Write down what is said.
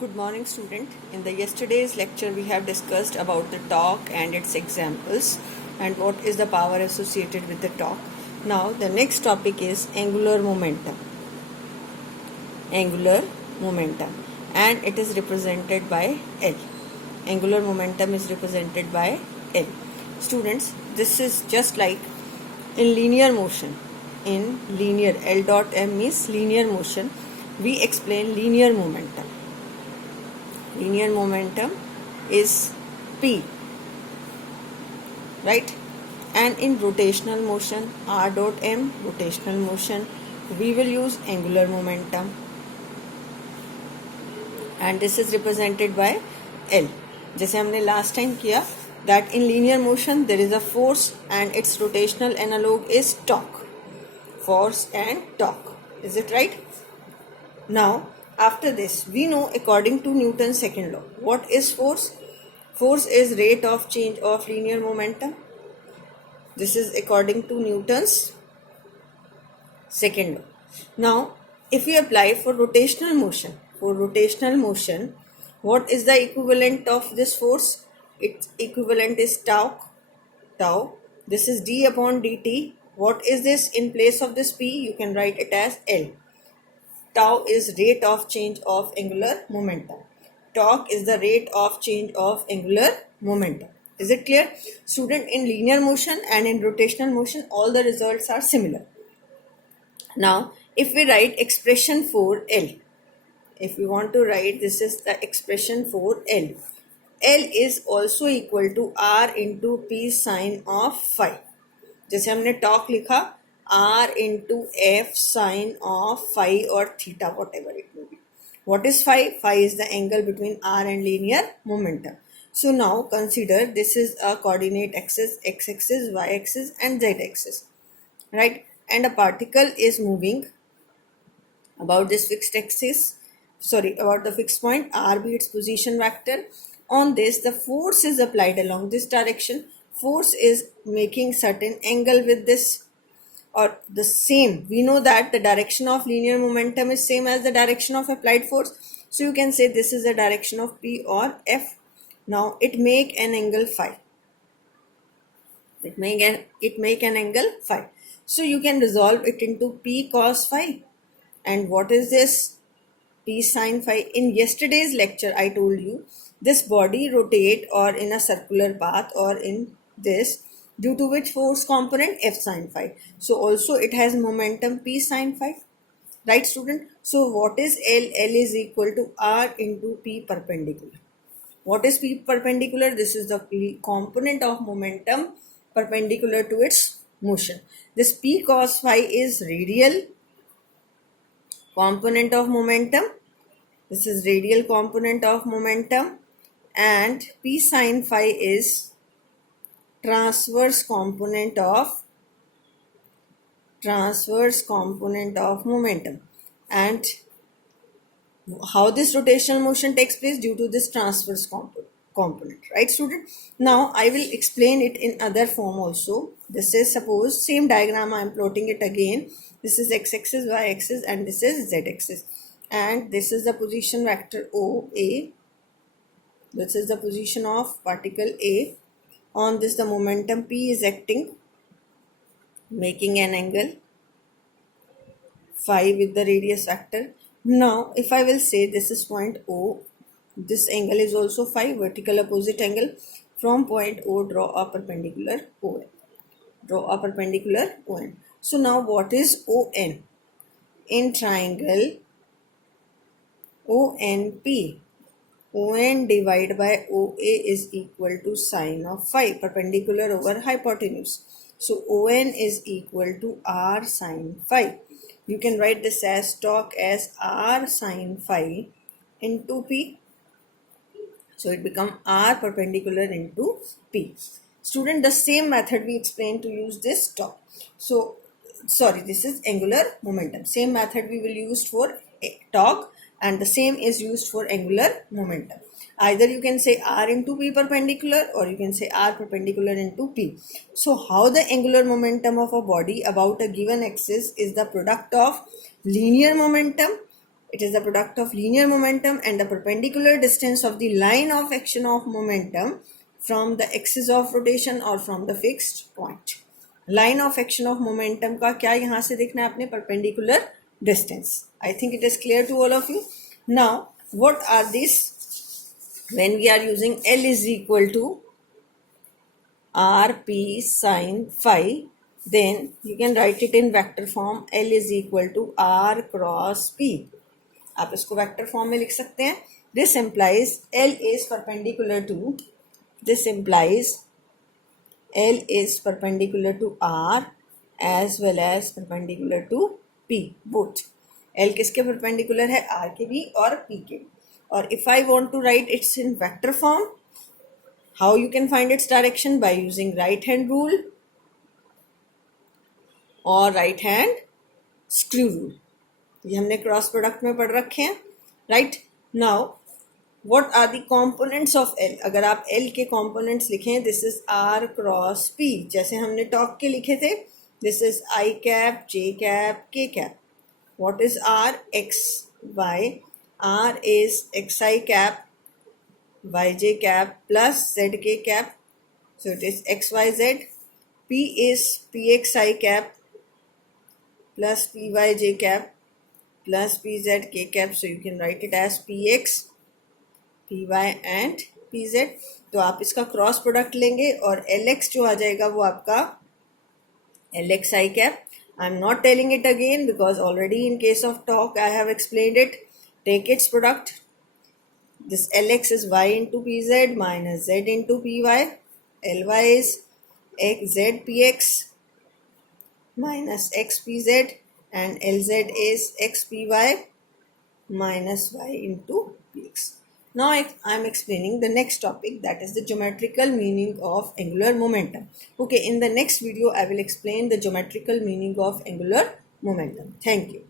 Good morning, student. In the yesterday's lecture we have discussed about the torque and its examples and what is the power associated with the torque. Now the next topic is angular momentum. Angular momentum, and it is represented by L. Angular momentum is represented by L. Students, this is just like in linear motion. In linear, L dot M means linear motion. We explain linear momentum. Linear momentum is P, right? And in rotational motion, R dot M, rotational motion, we will use angular momentum, and this is represented by L. जैसे हमने last time किया that in linear motion there is a force and its rotational analog is torque. Force and torque. Is it right? Now, after this, we know according to Newton's second law, what is force? Force is rate of change of linear momentum. This is according to Newton's second law. Now, if we apply for rotational motion, what is the equivalent of this force? Its equivalent is tau. This is d upon dt. What is this? In place of this p, you can write it as L. Tau is rate of change of angular momentum. Torque is the rate of change of angular momentum. Is it clear? Student, in linear motion and in rotational motion, all the results are similar. Now, if we write expression for L, if we want to write, this is the expression for L. L is also equal to R into P sine of phi. जैसे हमने torque लिखा, R into F sine of phi or theta, whatever it may be. What is phi? Phi is the angle between R and linear momentum. So now consider this is a coordinate axis, x-axis, y-axis and z-axis, right? And a particle is moving about this fixed axis, about the fixed point, R be its position vector. On this, the force is applied along this direction. Force is making certain angle with this, or the same. We know that the direction of linear momentum is same as the direction of applied force. So you can say this is the direction of P or F. Now it make an angle phi. It make an angle phi. So you can resolve it into P cos phi. And what is this? P sin phi. In yesterday's lecture I told you this body rotate or in a circular path or in this, due to which force component? F sin phi. So also it has momentum P sin phi. Right, student? So what is L? L is equal to R into P perpendicular. What is P perpendicular? This is the component of momentum perpendicular to its motion. This P cos phi is radial component of momentum. This is radial component of momentum, and P sin phi is transverse component of momentum. And how this rotational motion takes place? Due to this transverse component, right, student? Now I will explain it in other form also. This is, suppose, same diagram I am plotting it again. This is x-axis, y-axis and this is z-axis, and this is the position vector OA. This is the position of particle A. On this, the momentum P is acting, making an angle phi with the radius vector. Now, if I will say this is point O, this angle is also phi, vertical opposite angle. From point O, draw a perpendicular ON. So now, what is ON? In triangle ONP, ON divided by OA is equal to sine of phi, perpendicular over hypotenuse. So ON is equal to R sine phi. You can write this as torque as R sine phi into P. So it becomes R perpendicular into P. Student, the same method we explained to use this torque. So, this is angular momentum. Same method we will use for torque, and the same is used for angular momentum. Either you can say R into P perpendicular, or you can say R perpendicular into P. So how the angular momentum of a body about a given axis is the product of linear momentum It is the product of linear momentum and the perpendicular distance of the line of action of momentum from the axis of rotation or from the fixed point. Line of action of momentum का क्या यहाँ से देखना है आपने? Perpendicular distance. I think it is clear to all of you. Now, what are these? When we are using L is equal to rp sine phi, then you can write it in vector form. L is equal to r cross p. आप इसको vector form में लिख सकते हैं. This implies L is perpendicular to, this implies L is perpendicular to R as well as perpendicular to P, both. L किसके perpendicular है? R के भी और P के भी. और if I want to write it in vector form, how you can find its direction? By using right hand rule और right hand screw rule. ये हमने क्रॉस प्रोडक्ट में पढ़ रखे हैं. Right now what are the components of L? अगर आप L के कंपोनेंट्स लिखें, this is R cross P, जैसे हमने टॉक के लिखे थे. This is I cap, J cap, K cap. What is R? X Y. R is X I cap, Y J cap plus Z K cap, so it is X Y Z. P is P X I cap plus pyj cap plus pz k cap, so you can write it as px, py and pz. तो आप इसका cross product लेंगे और lx जो आ जाएगा वो आपका lx I cap. I am not telling it again because already in case of talk I have explained it. Take its product. This lx is y into pz minus z into py. Ly is x z px minus xpz and Lz is xpy minus y into px. Now I am explaining the next topic, that is the geometrical meaning of angular momentum. Okay, in the next video I will explain the geometrical meaning of angular momentum. Thank you.